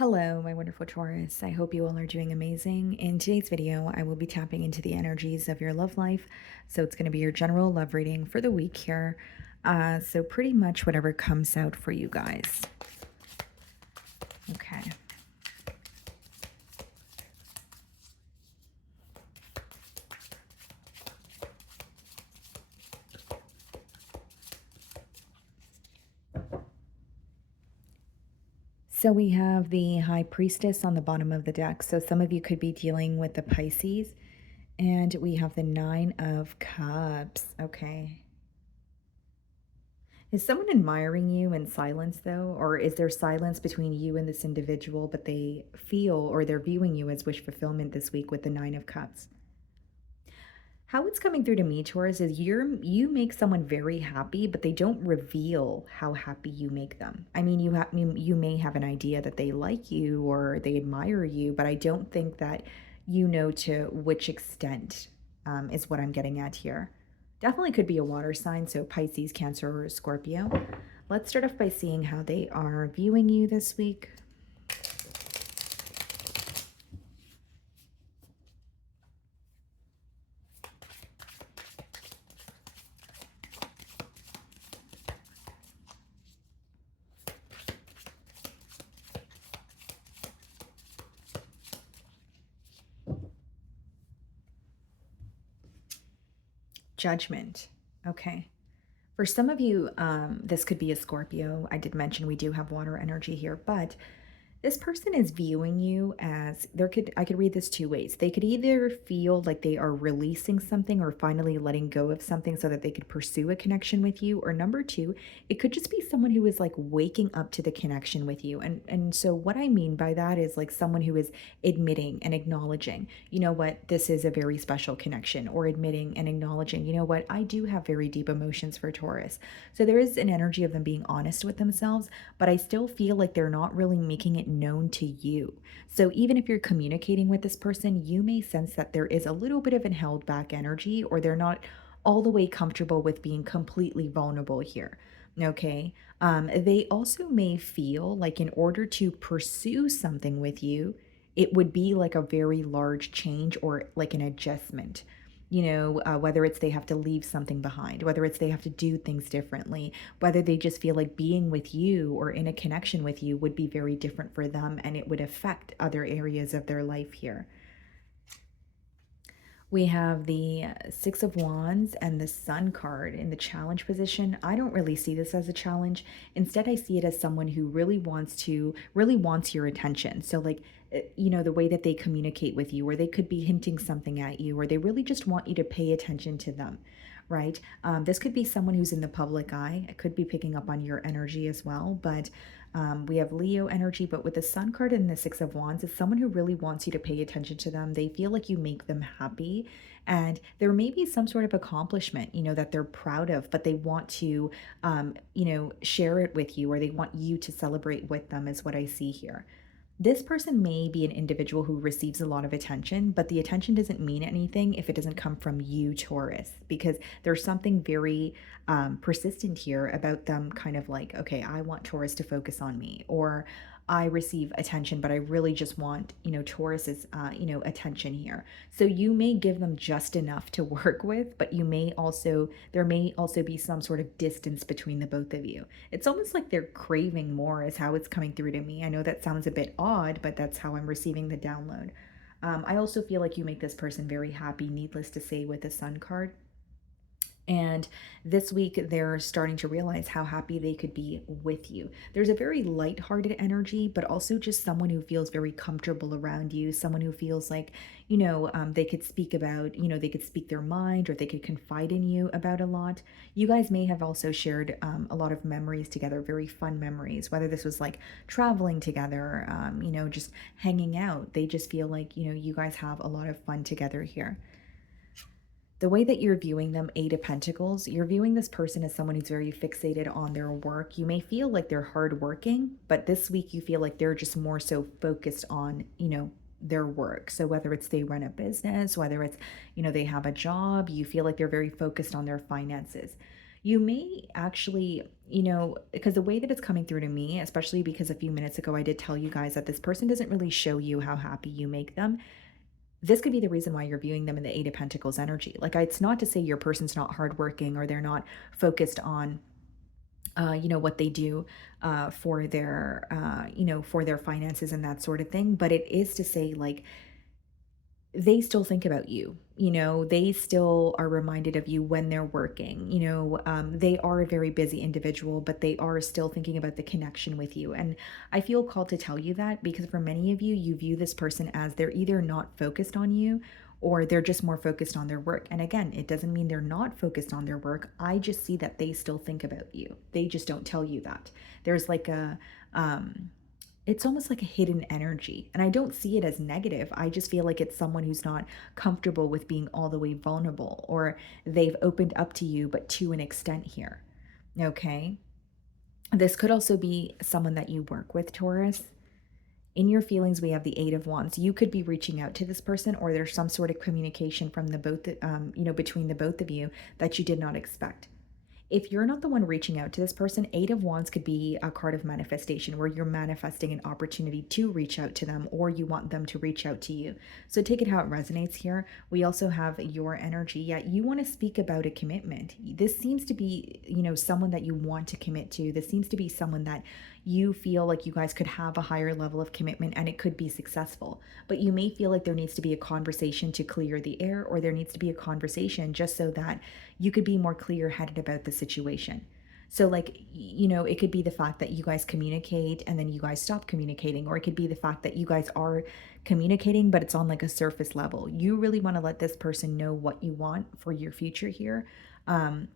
Hello, my wonderful Taurus. I hope you all are doing amazing. In today's video, I will be tapping into the energies of your love life. So it's going to be your general love reading for the week here. So pretty much whatever comes out for you guys. Okay. So we have the High Priestess on the bottom of the deck. So some of you could be dealing with the Pisces. And we have the Nine of Cups. Okay. Is someone admiring you in silence, though? Or is there silence between you and this individual, but they feel or they're viewing you as wish fulfillment this week with the Nine of Cups? How it's coming through to me, Taurus, is you make someone very happy, but they don't reveal how happy you make them. I mean, you may have an idea that they like you or they admire you, but I don't think that you know to which extent is what I'm getting at here. Definitely could be a water sign, so Pisces, Cancer, or Scorpio. Let's start off by seeing how they are viewing you this week. Judgment. Okay. For some of you, this could be a Scorpio. I did mention we do have water energy here, but this person is viewing you as I could read this two ways. They could either feel like they are releasing something or finally letting go of something so that they could pursue a connection with you. Or number two, it could just be someone who is like waking up to the connection with you. And so what I mean by that is like someone who is admitting and acknowledging, you know what, this is a very special connection, or admitting and acknowledging, you know what, I do have very deep emotions for Taurus. So there is an energy of them being honest with themselves, but I still feel like they're not really making it known to you. So even if you're communicating with this person, you may sense that there is a little bit of an held back energy, or they're not all the way comfortable with being completely vulnerable here. Okay. They also may feel like in order to pursue something with you, it would be like a very large change or like an adjustment. Whether it's they have to leave something behind, whether it's they have to do things differently, whether they just feel like being with you or in a connection with you would be very different for them and it would affect other areas of their life here. We have the Six of Wands and the Sun card in the challenge position. I don't really see this as a challenge. Instead, I see it as someone who really wants your attention. So like, the way that they communicate with you, or they could be hinting something at you, or they really just want you to pay attention to them, right? This could be someone who's in the public eye. It could be picking up on your energy as well, but we have Leo energy, but with the Sun card and the Six of Wands, it's someone who really wants you to pay attention to them. They feel like you make them happy, and there may be some sort of accomplishment, that they're proud of, but they want to, share it with you, or they want you to celebrate with them, is what I see here. This person may be an individual who receives a lot of attention, but the attention doesn't mean anything if it doesn't come from you, Taurus, because there's something very persistent here about them kind of like, okay, I want Taurus to focus on me, or I receive attention, but I really just want, Taurus's, attention here. So you may give them just enough to work with, but there may also be some sort of distance between the both of you. It's almost like they're craving more, is how it's coming through to me. I know that sounds a bit odd, but that's how I'm receiving the download. I also feel like you make this person very happy, needless to say, with the Sun card. And this week, they're starting to realize how happy they could be with you. There's a very lighthearted energy, but also just someone who feels very comfortable around you, someone who feels like, they could speak about, they could speak their mind, or they could confide in you about a lot. You guys may have also shared a lot of memories together, very fun memories, whether this was like traveling together, just hanging out. They just feel like, you guys have a lot of fun together here. The way that you're viewing them, Eight of Pentacles, you're viewing this person as someone who's very fixated on their work. You may feel like they're hardworking, but this week you feel like they're just more so focused on, their work. So whether it's they run a business, whether it's, they have a job, you feel like they're very focused on their finances. You may actually, because the way that it's coming through to me, especially because a few minutes ago I did tell you guys that this person doesn't really show you how happy you make them. This could be the reason why you're viewing them in the Eight of Pentacles energy. Like, it's not to say your person's not hardworking or they're not focused on what they do for their finances and that sort of thing. But it is to say, like, they still think about you. They still are reminded of you when they're working. They are a very busy individual, but they are still thinking about the connection with you. And I feel called to tell you that because for many of you, you view this person as they're either not focused on you or they're just more focused on their work. And again, it doesn't mean they're not focused on their work. I just see that they still think about you. They just don't tell you that. There's like it's almost like a hidden energy. And I don't see it as negative. I just feel like it's someone who's not comfortable with being all the way vulnerable, or they've opened up to you, but to an extent here. Okay. This could also be someone that you work with, Taurus. In your feelings, we have the Eight of Wands. You could be reaching out to this person, or there's some sort of communication from the both, between the both of you that you did not expect. If you're not the one reaching out to this person, Eight of Wands could be a card of manifestation where you're manifesting an opportunity to reach out to them or you want them to reach out to you. So take it how it resonates here. We also have your energy. Yeah, you want to speak about a commitment. This seems to be, someone that you want to commit to. This seems to be someone that you feel like you guys could have a higher level of commitment and it could be successful. But you may feel like there needs to be a conversation to clear the air, or there needs to be a conversation just so that you could be more clear headed about the situation. So, like, it could be the fact that you guys communicate and then you guys stop communicating, or it could be the fact that you guys are communicating, but it's on like a surface level. You really want to let this person know what you want for your future here.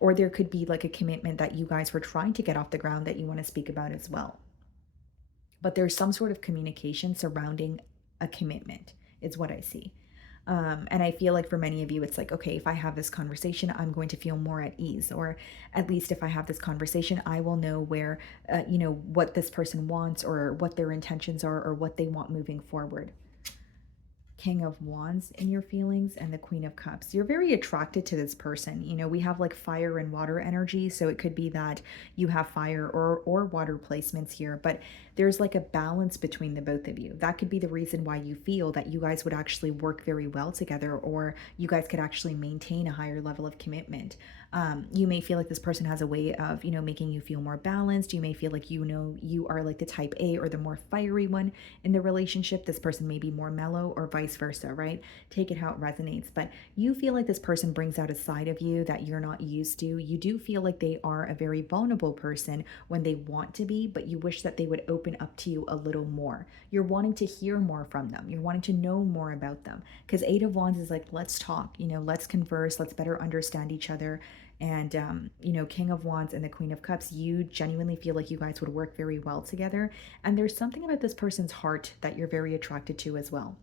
Or there could be like a commitment that you guys were trying to get off the ground that you want to speak about as well. But there's some sort of communication surrounding a commitment, is what I see. And I feel like for many of you, it's like, okay, if I have this conversation, I'm going to feel more at ease. Or at least if I have this conversation, I will know where, what this person wants or what their intentions are or what they want moving forward. King of Wands in your feelings and the Queen of Cups. You're very attracted to this person. We have like fire and water energy, so it could be that you have fire or water placements here, but there's like a balance between the both of you. That could be the reason why you feel that you guys would actually work very well together, or you guys could actually maintain a higher level of commitment. You may feel like this person has a way of, making you feel more balanced. You may feel like, you are like the type A or the more fiery one in the relationship. This person may be more mellow or vice versa, right? Take it how it resonates. But you feel like this person brings out a side of you that you're not used to. You do feel like they are a very vulnerable person when they want to be, but you wish that they would open up to you a little more. You're wanting to hear more from them. You're wanting to know more about them. Because Eight of Wands is like, let's talk, let's converse, let's better understand each other. And, King of Wands and the Queen of Cups, you genuinely feel like you guys would work very well together. And there's something about this person's heart that you're very attracted to as well.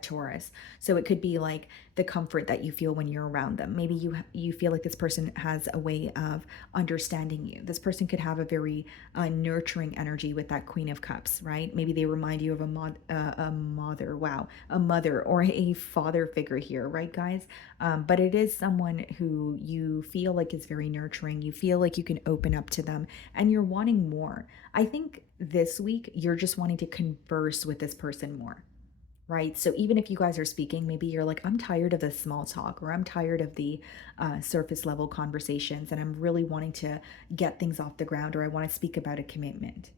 Taurus. So it could be like the comfort that you feel when you're around them. Maybe you feel like this person has a way of understanding you. This person could have a very nurturing energy with that Queen of Cups, right? Maybe they remind you of a mother, wow, a mother or a father figure here, right, guys? But it is someone who you feel like is very nurturing. You feel like you can open up to them, and you're wanting more. I think this week you're just wanting to converse with this person more, right? So even if you guys are speaking, maybe you're like, I'm tired of the small talk, or I'm tired of the surface level conversations, and I'm really wanting to get things off the ground, or I want to speak about a commitment.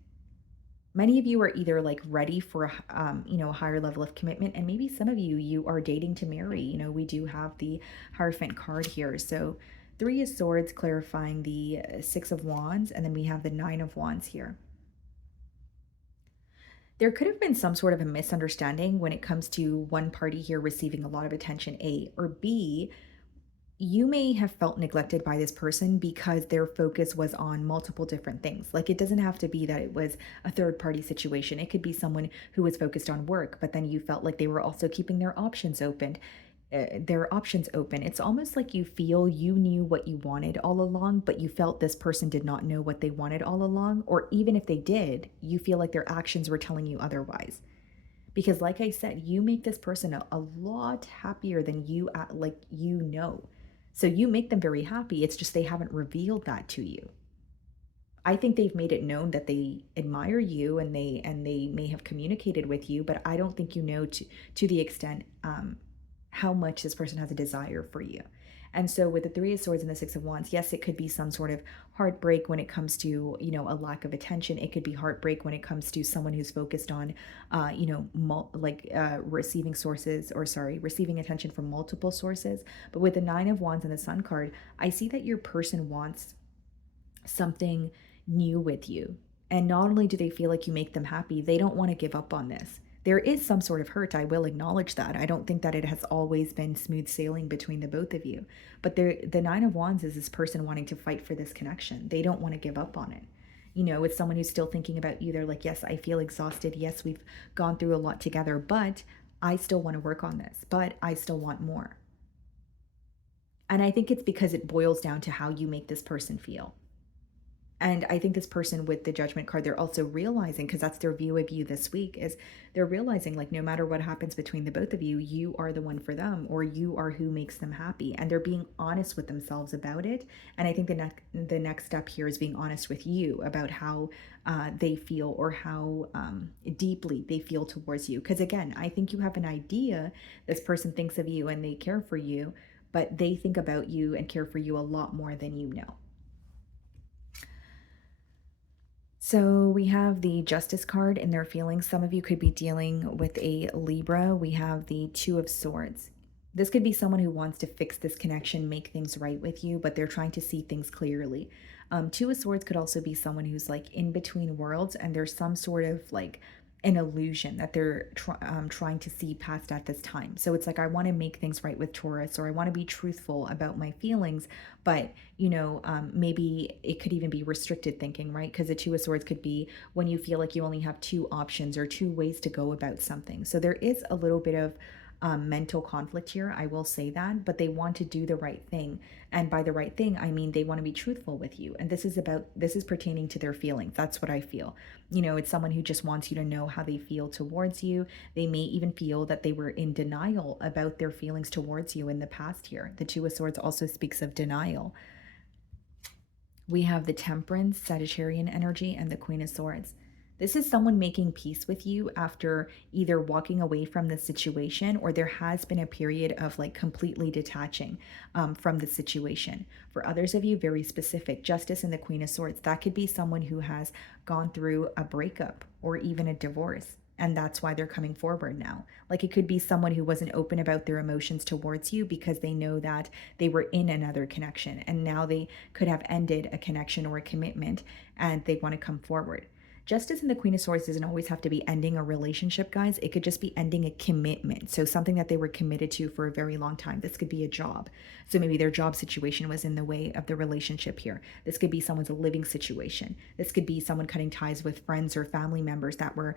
Many of you are either like ready for a higher level of commitment, and maybe some of you are dating to marry. We do have the Hierophant card here. So Three of Swords clarifying the Six of Wands, and then we have the Nine of Wands here. There could have been some sort of a misunderstanding when it comes to one party here receiving a lot of attention, A, or B, you may have felt neglected by this person because their focus was on multiple different things. Like, it doesn't have to be that it was a third party situation. It could be someone who was focused on work, but then you felt like they were also keeping their options open. It's almost like you feel you knew what you wanted all along, but you felt this person did not know what they wanted all along. Or even if they did, you feel like their actions were telling you otherwise. Because like I said, you make this person a lot happier than you So you make them very happy. It's just they haven't revealed that to you. I think they've made it known that they admire you, and they may have communicated with you, but I don't think you know to the extent how much this person has a desire for you. And so with the Three of Swords and the Six of Wands, yes, it could be some sort of heartbreak when it comes to, a lack of attention. It could be heartbreak when it comes to someone who's focused on, receiving sources, or sorry, receiving attention from multiple sources. But with the Nine of Wands and the Sun card, I see that your person wants something new with you. And not only do they feel like you make them happy, they don't want to give up on this. There is some sort of hurt. I will acknowledge that. I don't think that it has always been smooth sailing between the both of you. But the Nine of Wands is this person wanting to fight for this connection. They don't want to give up on it. It's someone who's still thinking about you. They're like, yes, I feel exhausted. Yes, we've gone through a lot together, but I still want to work on this, but I still want more. And I think it's because it boils down to how you make this person feel. And I think this person with the Judgment card, they're also realizing, because that's their view of you this week, is they're realizing, like, no matter what happens between the both of you, you are the one for them, or you are who makes them happy. And they're being honest with themselves about it. And I think the next step here is being honest with you about how they feel, or how deeply they feel towards you. Because again, I think you have an idea this person thinks of you and they care for you, but they think about you and care for you a lot more than you know. So we have the Justice card in their feelings. Some of you could be dealing with a Libra. We have the Two of Swords. This could be someone who wants to fix this connection, make things right with you, but they're trying to see things clearly. Two of Swords could also be someone who's like in between worlds, and there's some sort of like an illusion that they're trying to see past at this time. So it's like, I want to make things right with Taurus, or I want to be truthful about my feelings, but maybe it could even be restricted thinking, right? Because the Two of Swords could be when you feel like you only have two options or two ways to go about something. So there is a little bit of mental conflict here, I will say that, but they want to do the right thing. And by the right thing, I mean they want to be truthful with you. And this is pertaining to their feelings. That's what I feel. It's someone who just wants you to know how they feel towards you. They may even feel that they were in denial about their feelings towards you in the past here. The Two of Swords also speaks of denial. We have the Temperance, Sagittarian energy, and the Queen of Swords. This is someone making peace with you after either walking away from the situation, or there has been a period of like completely detaching from the situation. For others of you, very specific, Justice and the Queen of Swords, that could be someone who has gone through a breakup or even a divorce. And that's why they're coming forward now. Like, it could be someone who wasn't open about their emotions towards you because they know that they were in another connection, and now they could have ended a connection or a commitment, and they want to come forward. Justice and the Queen of Swords doesn't always have to be ending a relationship, guys. It could just be ending a commitment. So something that they were committed to for a very long time. This could be a job. So maybe their job situation was in the way of the relationship here. This could be someone's living situation. This could be someone cutting ties with friends or family members that were,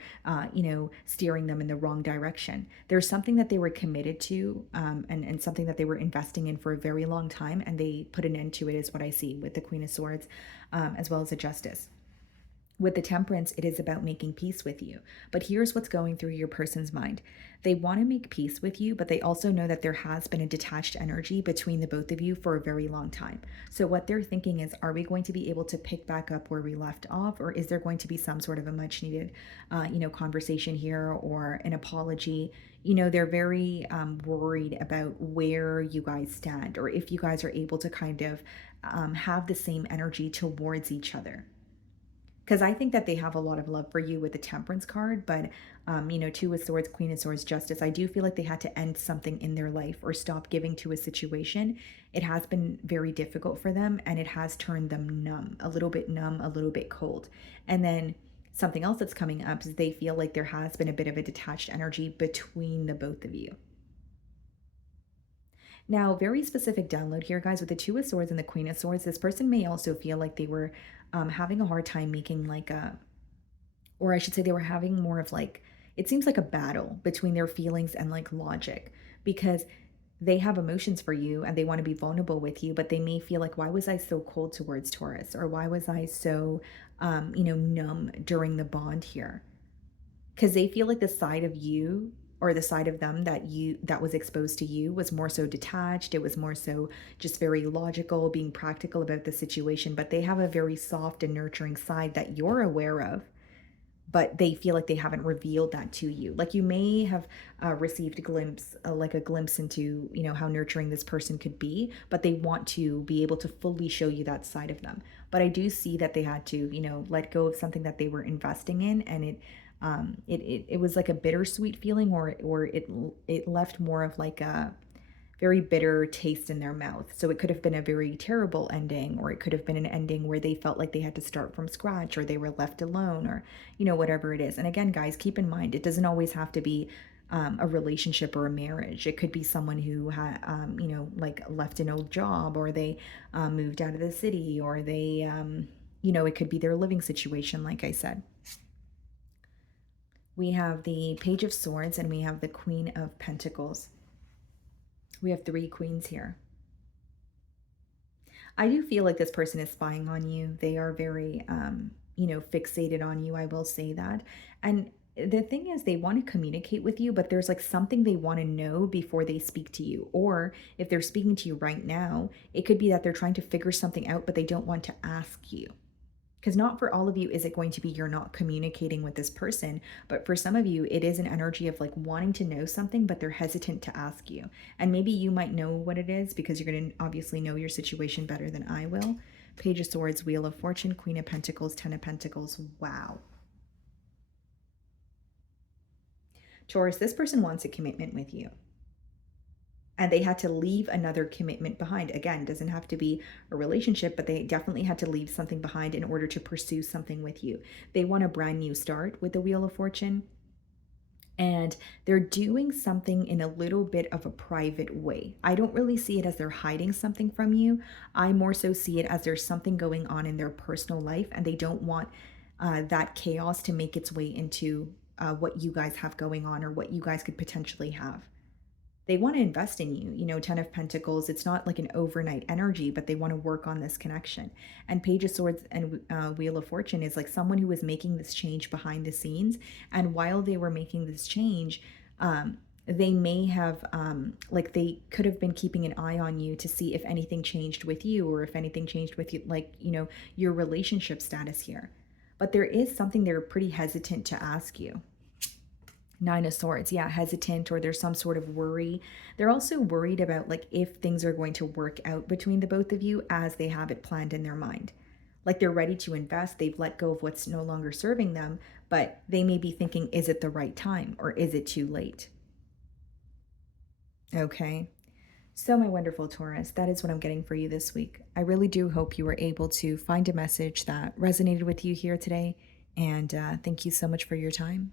steering them in the wrong direction. There's something that they were committed to, and something that they were investing in for a very long time, and they put an end to it, is what I see with the Queen of Swords, as well as the Justice. With the Temperance, it is about making peace with you. But here's what's going through your person's mind. They want to make peace with you, but they also know that there has been a detached energy between the both of you for a very long time. So what they're thinking is, are we going to be able to pick back up where we left off? Or is there going to be some sort of a much needed, conversation here, or an apology? They're very worried about where you guys stand, or if you guys are able to kind of have the same energy towards each other. Because I think that they have a lot of love for you with the Temperance card, but Two of Swords, Queen of Swords, Justice, I do feel like they had to end something in their life or stop giving to a situation. It has been very difficult for them, and it has turned them numb, a little bit cold. And then something else that's coming up is they feel like there has been a bit of a detached energy between the both of you. Now, very specific download here, guys, with the Two of Swords and the Queen of Swords, this person may also feel like they were having a hard time making like a, or I should say they were having more of like, it seems like a battle between their feelings and like logic, because they have emotions for you and they want to be vulnerable with you, but they may feel like, why was I so cold towards Taurus? Or why was I so, numb during the bond here? Because they feel like the side of you or the side of them that was exposed to you was more so detached. It was more so just very logical, being practical about the situation, but they have a very soft and nurturing side that you're aware of, but they feel like they haven't revealed that to you. Like you may have received a glimpse, like a glimpse into, how nurturing this person could be, but they want to be able to fully show you that side of them. But I do see that they had to, let go of something that they were investing in, and it was like a bittersweet feeling, or it left more of like a very bitter taste in their mouth. So it could have been a very terrible ending, or it could have been an ending where they felt like they had to start from scratch, or they were left alone, or, whatever it is. And again, guys, keep in mind, it doesn't always have to be a relationship or a marriage. It could be someone who had, like left an old job, or they moved out of the city, or they, it could be their living situation, like I said. We have the Page of Swords and we have the Queen of Pentacles. We have 3 queens here. I do feel like this person is spying on you. They are very, fixated on you. I will say that. And the thing is, they want to communicate with you, but there's like something they want to know before they speak to you. Or if they're speaking to you right now, it could be that they're trying to figure something out, but they don't want to ask you. Because not for all of you is it going to be you're not communicating with this person, but for some of you, it is an energy of like wanting to know something, but they're hesitant to ask you. And maybe you might know what it is because you're going to obviously know your situation better than I will. Page of Swords, Wheel of Fortune, Queen of Pentacles, Ten of Pentacles. Wow. Taurus, this person wants a commitment with you, and they had to leave another commitment behind. Again, doesn't have to be a relationship, but they definitely had to leave something behind in order to pursue something with you. They want a brand new start with the Wheel of Fortune, and they're doing something in a little bit of a private way. I don't really see it as they're hiding something from you. I more so see it as there's something going on in their personal life, and they don't want that chaos to make its way into what you guys have going on, or what you guys could potentially have. They want to invest in you. 10 of Pentacles, it's not like an overnight energy, but they want to work on this connection. And Page of Swords and Wheel of Fortune is like someone who was making this change behind the scenes. And while they were making this change, they may have, like they could have been keeping an eye on you to see if anything changed with you, or if anything changed with you, like, your relationship status here. But there is something they're pretty hesitant to ask you. Nine of Swords, yeah, hesitant, or there's some sort of worry. They're also worried about like if things are going to work out between the both of you as they have it planned in their mind. Like they're ready to invest, they've let go of what's no longer serving them, but they may be thinking, is it the right time, or is it too late? Okay. So, my wonderful Taurus, that is what I'm getting for you this week. I really do hope you were able to find a message that resonated with you here today. And thank you so much for your time.